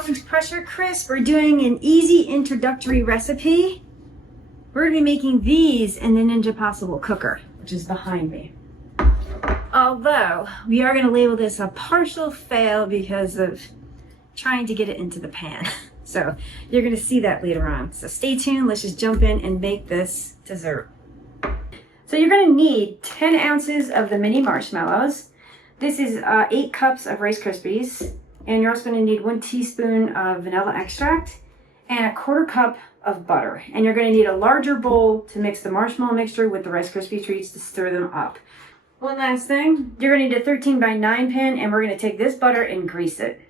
welcome to Pressure Crisp. We're doing an easy introductory recipe. We're going to be making these in the Ninja Possible cooker, which is behind me. Although, we are going to label this a partial fail because of trying to get it into the pan. So, you're going to see that later on. So stay tuned, let's just jump in and make this dessert. So you're going to need 10 ounces of the mini marshmallows. This is 8 cups of Rice Krispies. And you're also going to need 1 teaspoon of vanilla extract and a 1/4 cup of butter. And you're going to need a larger bowl to mix the marshmallow mixture with the Rice Krispy Treats to stir them up. One last thing, you're going to need a 13 by 9 pan, and we're going to take this butter and grease it.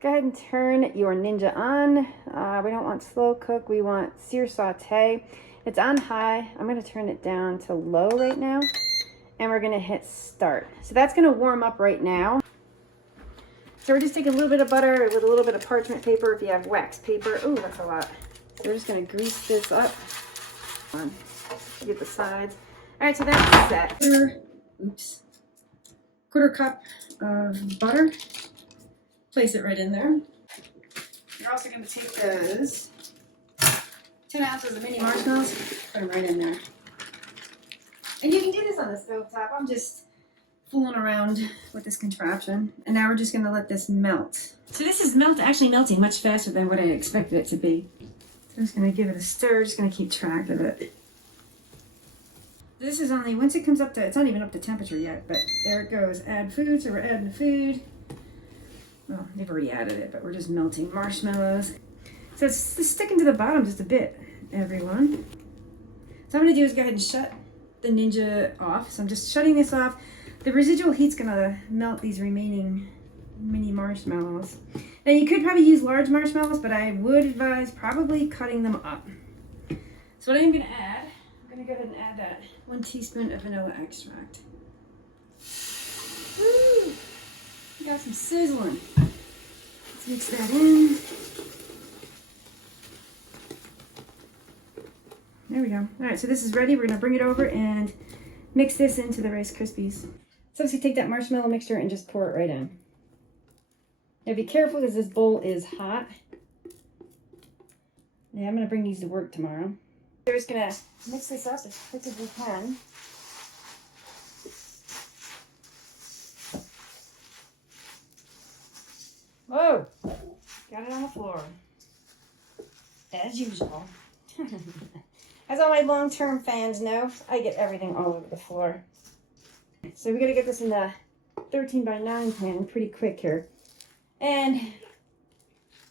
Go ahead and turn your Ninja on. We don't want slow cook, we want sear saute. It's on high. I'm going to turn it down to low right now, and we're going to hit start. So that's going to warm up right now. So we're just taking a little bit of butter with a little bit of parchment paper if you have wax paper. Ooh, that's a lot. So we're just going to grease this up. Get the sides. All right, so that's set. Oops. 1/4 cup of butter. Place it right in there. You're also going to take those 10 ounces of mini marshmallows, put them right in there. And you can do this on the stove top. I'm just fooling around with this contraption. And now we're just going to let this melt. So this is actually melting much faster than what I expected it to be. So I'm just going to give it a stir, just going to keep track of it. This is only, once it comes up to, it's not even up to temperature yet, but there it goes. Add food, so we're adding the food. Well, they've already added it, but we're just melting marshmallows. So it's just sticking to the bottom just a bit, everyone. So what I'm going to do is go ahead and shut the Ninja off. So I'm just shutting this off. The residual heat's going to melt these remaining mini marshmallows. Now you could probably use large marshmallows, but I would advise probably cutting them up. So what I'm going to add, I'm going to go ahead and add that 1 teaspoon of vanilla extract. Woo! We got some sizzling. Let's mix that in. There we go. All right, so this is ready. We're going to bring it over and mix this into the Rice Krispies. So let's take that marshmallow mixture and just pour it right in. Now be careful because this bowl is hot. Yeah, I'm going to bring these to work tomorrow. We're just going to mix this up as quick as we can. Whoa! Got it on the floor. As usual. As all my long-term fans know, I get everything all over the floor. So we got to get this in the 13 by 9 pan pretty quick here. And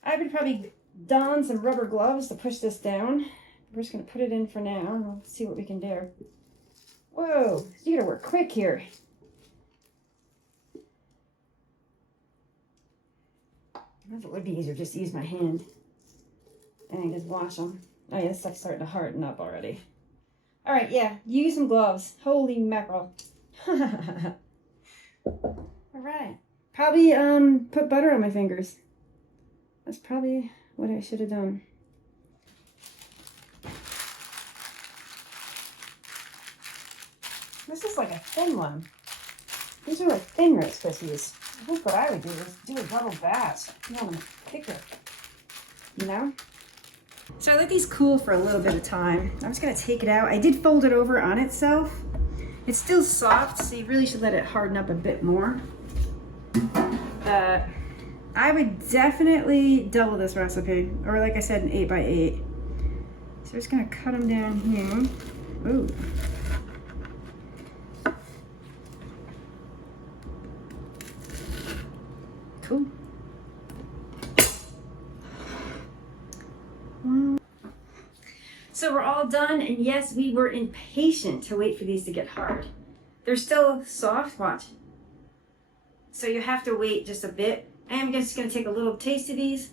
I would probably don some rubber gloves to push this down. We're just going to put it in for now, and we'll see what we can do. Whoa, you got to work quick here. I thought it would be easier just to use my hand and then just wash them. Oh yeah, this stuff's starting to harden up already. All right, yeah, use some gloves. Holy mackerel. All right. Probably put butter on my fingers. That's probably what I should have done. This is like a thin one. These are like thin Rice Krispies. I think what I would do is do a double batch. You want them thicker, you know? So I let these cool for a little bit of time. I'm just gonna take it out. I did fold it over on itself. It's still soft, so you really should let it harden up a bit more. I would definitely double this recipe, or like I said, an 8 by 8. So we're just gonna cut them down here. Ooh. Cool. So we're all done, and yes, we were impatient to wait for these to get hard. They're still soft, watch. So you have to wait just a bit. I am just going to take a little taste of these.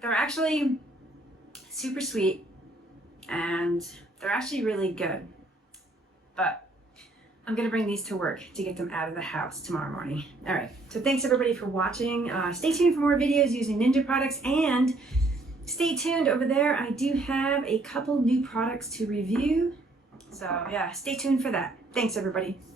They're actually super sweet, and they're actually really good. But I'm going to bring these to work to get them out of the house tomorrow morning. All right, so thanks everybody for watching. Stay tuned for more videos using Ninja products, and stay tuned over there. I do have a couple new products to review. So yeah, stay tuned for that. Thanks everybody.